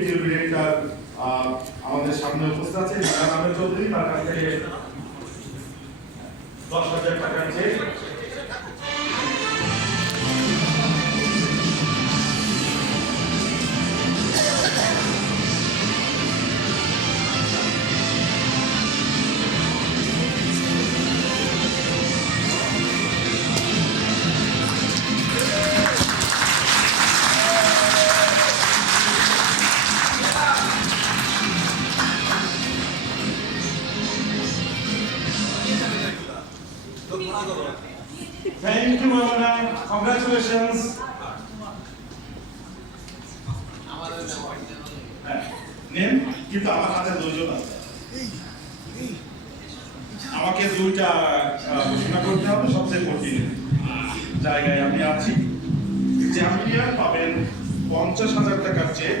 Creative director আমাদের সামনে উপস্থিত আছে আহমেদ চৌধুরী, তার কাছ থেকে 10,000 টাকা check. Thank you, Mona. Congratulations. নেন, কিন্তু আমার হাতে দুজন আছে। আমাকে দুইটা ঘোষণা করতে হবে সবচেয়ে কঠিন জায়গায় আমি আছি। চ্যাম্পিয়ন পাবেন 50,000 টাকার চেক,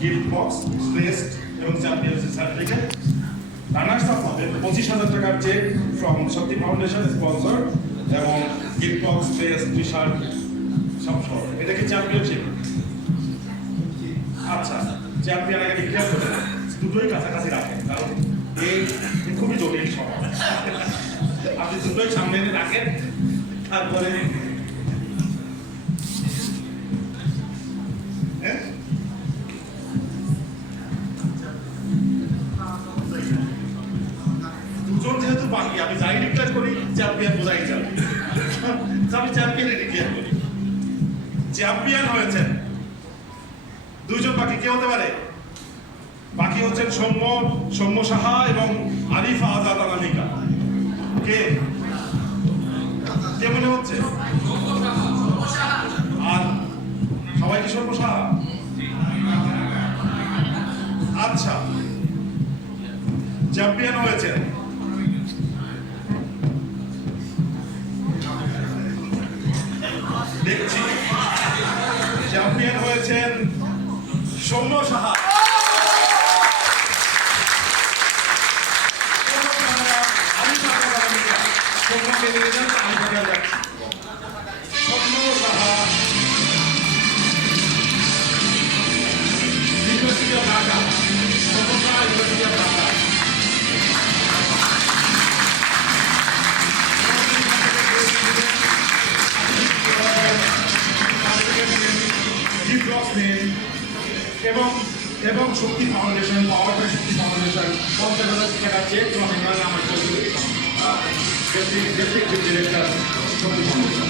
গিফট বক্স, ক্রেস্ট এবং চ্যাম্পিয়নশিপ সার্টিফিকেট। রানার্স আপ পাবেন 25,000 টাকার cheque from Shakti foundation sponsor এবং gift box, crest, T shirt সব সহ। এটা কি চ্যাম্পিয়নশিপ? আচ্ছা, চ্যাম্পিয়ন আগে ডিক্লেয়ার করে দুটোই কাছাকাছি রাখেন, কারণ এই খুবই জটিল সময়। আপনি দুটোই সামনে রাখেন, তারপরে দুজন যেহেতু বাকি, আমি যাই ডিক্লেয়ার করি চ্যাম্পিয়ন বোঝাই যাবে। আমি চ্যাম্পিয়নে ডিক্লেয়ার করি। চ্যাম্পিয়ন হয়েছেন দুইজন, বাকি কে হতে পারে? বাকি হচ্ছেন সৌম্য সাহা এবং আরিফা আজাদ আনামিকা। কে কে মনে হচ্ছে? আর সবাই কি সৌম্য সাহা? আচ্ছা, চ্যাম্পিয়ন হয়েছেন দেখছি, চ্যাম্পিয়ন হয়েছেন সৌম্য সাহা। এবং শক্তি ফাউন্ডেশন, পাওয়ার শক্তি ফাউন্ডেশন 50,000 টাকা চেক এবং আমার ডিস্ট্রিক্ট ডিরেক্টর শক্তি ফাউন্ডেশন।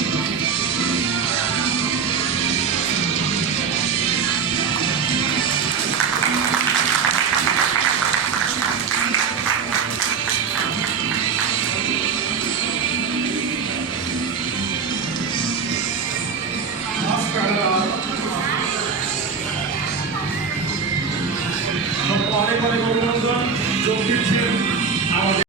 অনেক অনেক অভিনন্দন, যোগ দিচ্ছেন আমাদের